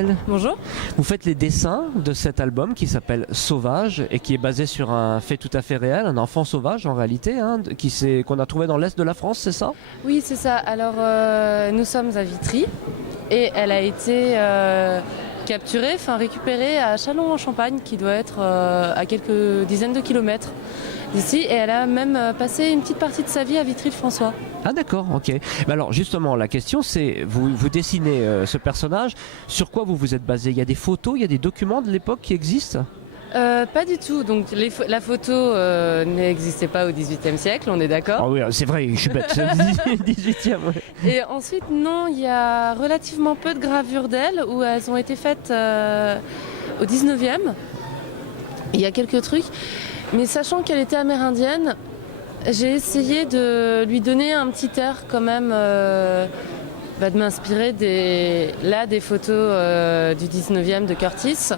Gaëlle. Bonjour. Vous faites les dessins de cet album qui s'appelle Sauvage et qui est basé sur un fait tout à fait réel, un enfant sauvage en réalité, qu'on a trouvé dans l'est de la France, c'est ça? Oui, c'est ça. Alors, nous sommes à Vitry et elle a été capturée, récupérée à Châlons-en-Champagne, qui doit être à quelques dizaines de kilomètres d'ici. Et elle a même passé une petite partie de sa vie à Vitry-le-François. Ah d'accord, ok. Alors justement, la question c'est, vous dessinez ce personnage, sur quoi vous vous êtes basé? Il y a des photos, il y a des documents de l'époque qui existent? Pas du tout. Donc la photo n'existait pas au XVIIIe siècle, on est d'accord. Ah oui, c'est vrai, je suis bête, 18e. Ouais. Et ensuite, non, il y a relativement peu de gravures d'elle où elles ont été faites au XIXe. Il y a quelques trucs, mais sachant qu'elle était amérindienne, j'ai essayé de lui donner un petit air quand même, de m'inspirer des photos du 19e de Curtis.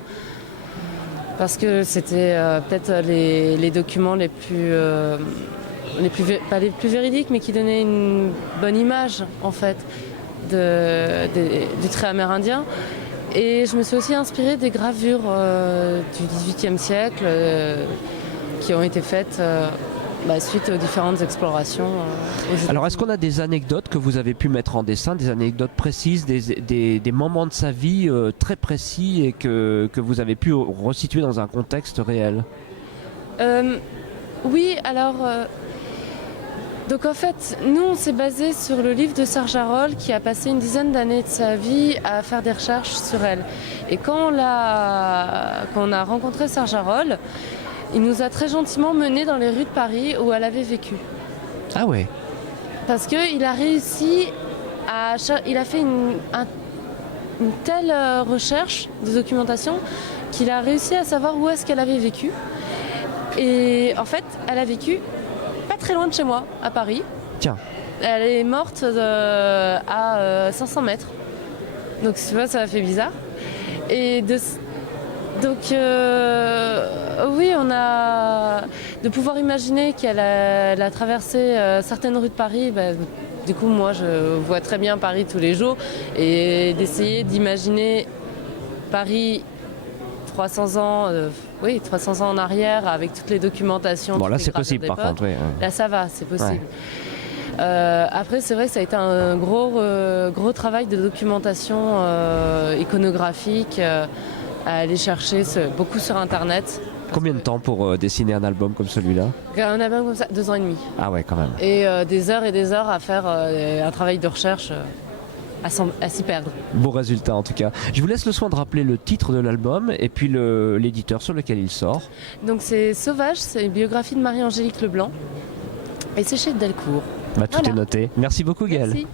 Parce que c'était peut-être les documents pas les plus véridiques, mais qui donnaient une bonne image en fait du trait amérindien. Et je me suis aussi inspirée des gravures du XVIIIe siècle qui ont été faites suite aux différentes explorations. Alors est-ce qu'on a des anecdotes que vous avez pu mettre en dessin, des anecdotes précises, des moments de sa vie très précis et que vous avez pu resituer dans un contexte réel? Oui, alors... Donc en fait, nous on s'est basé sur le livre de Serge Harol qui a passé une dizaine d'années de sa vie à faire des recherches sur elle. Et quand on a rencontré Serge Harol, il nous a très gentiment menés dans les rues de Paris où elle avait vécu. Ah ouais. Parce qu'il a réussi il a fait une telle recherche de documentation qu'il a réussi à savoir où est-ce qu'elle avait vécu. Et en fait, elle a vécu pas très loin de chez moi, à Paris. Tiens. Elle est morte à 500 mètres. Donc tu vois, ça a fait bizarre. Et donc oui, on a de pouvoir imaginer qu'elle a traversé certaines rues de Paris. Du coup, moi, je vois très bien Paris tous les jours et d'essayer d'imaginer Paris 300 ans, 300 ans en arrière avec toutes les documentations. Bon, là, c'est possible par contre. Oui. Là, ça va, c'est possible. Ouais. Après, c'est vrai que ça a été un gros travail de documentation iconographique à aller chercher beaucoup sur Internet. Combien de temps pour dessiner un album comme celui-là? Un album comme ça, 2 ans et demi. Ah ouais, quand même. Et des heures à faire un travail de recherche à s'y perdre. Beau résultat en tout cas. Je vous laisse le soin de rappeler le titre de l'album et puis l'éditeur sur lequel il sort. Donc c'est Sauvage, c'est une biographie de Marie-Angélique Leblanc et c'est chez Delcourt. Tout est noté. Merci beaucoup Gaëlle. Merci.